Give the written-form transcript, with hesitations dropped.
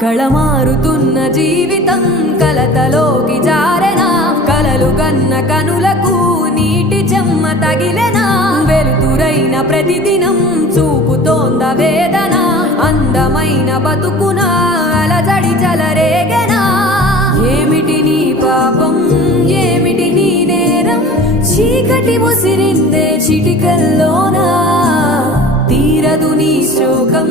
కళమారుతున్న జీవితం కలతలోకి జారెనా కలలు గన్న కనులకు నీటి చెమ్మ తగిలెనా వెలుతురైన ప్రతిదినం చూపుతోంద వేదన అందమైన బతుకున అలజడి చలరేగెనా ఏమిటి నీ పాపం ఏమిటి నీ నేరం చీకటి ముసిరిందే చిటికల్లోనా తీరదు నీ శోకం